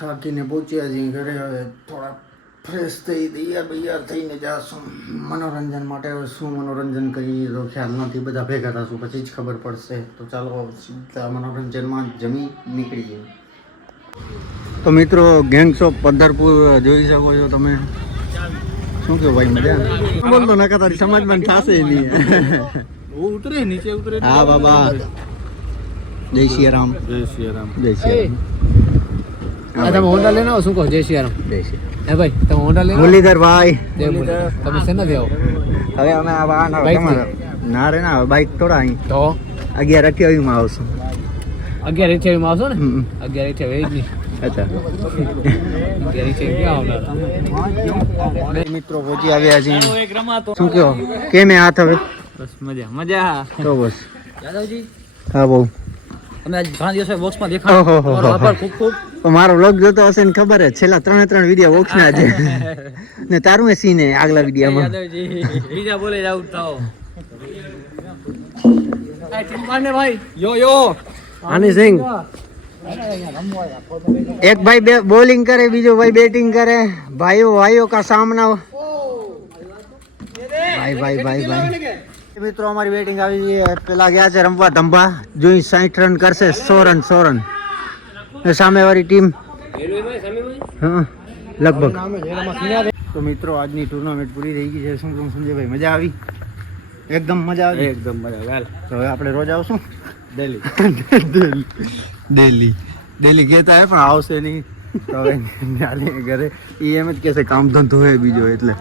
થાકીને પહોંચ્યા છીએ ઘરે. હવે થોડા ફ્રેશ થઈ તૈયાર થઈને જાશું મનોરંજન માટે. હવે શું મનોરંજન કરીએ તો ખ્યાલ નથી, બધા ભેગા થશું પછી જ ખબર પડશે. તો ચાલો સીધા મનોરંજનમાં જમી નીકળીએ. તો મિત્રો ગેંગ્સ ઓફ પદ્ધરપુર જોઈ શકો છો તમે. શું કહો ભાઈ, મજા બોલતો નકા તારી સમાજમાં થશે નહીં. ઉતરે નીચે ઉતરે. હા બાબા, જય શ્રી રામ. જય શ્રી રામ. જય શ્રી રામ. તમે હોન્ડા લઈને આવો. શું કહો? જય શ્રી રામ. જય શ્રી હે ભાઈ, તમે હોન્ડા લઈને મુરલીધર ભાઈ. તમે શેનાથી આવો? હવે અમે આવા ના રે ના બાઈક થોડા અહીં તો 11:28 માં આવશું. 11:28 માં આવશો ને? 11:28 જ નહીં. અચ્છા 11:28 ક્યાં આવનાર? મિત્રો પહોંચી આવ્યા છીએ. શું કહો, કેમ હાથ હવે? બસ મજા મજા. તો બસ યાદવજી, હા બહુ અમે આજ 5 દિવસ બોક્સમાં ઓહો દેખાડો. હો હો. આભાર ખૂબ ખૂબ. મારો વ્લોગ જોતો હશે ને ખબર જ, છેલ્લા 3 વિડીયો બોક્સ ના છે ને તારું એ સીન આગલા વિડીયોમાં. યાદવજી બીજા બોલે જાવ થાઓ. આ ટીમ પાડને ભાઈ. યો યો આની સિંહ એક ભાઈ બોલિંગ કરે, બીજો ભાઈ બેટિંગ કરે. ભાઈઓ કા સામના. ભાઈ મિત્રો અમારી બેટિંગ આવી છે. પેલા ગયા છે રમવા ધંભા. જોઈ 60 રન કરશે. 100 રન સામે વાળી ટીમ. હા લગભગ. તો મિત્રો આજની ટુર્નામેન્ટ પૂરી થઈ ગઈ છે. શું કહું સંજયભાઈ, મજા આવી? એકદમ મજા આવી. એકદમ મજા. તો હવે આપણે રોજ આવશું દિલ્હી દિલ્હી કહેતા હે પણ આવશે નહીં. તો હવે ઘરે એ એમ જ કહેશે કામ ધંધો હોય બીજો એટલે.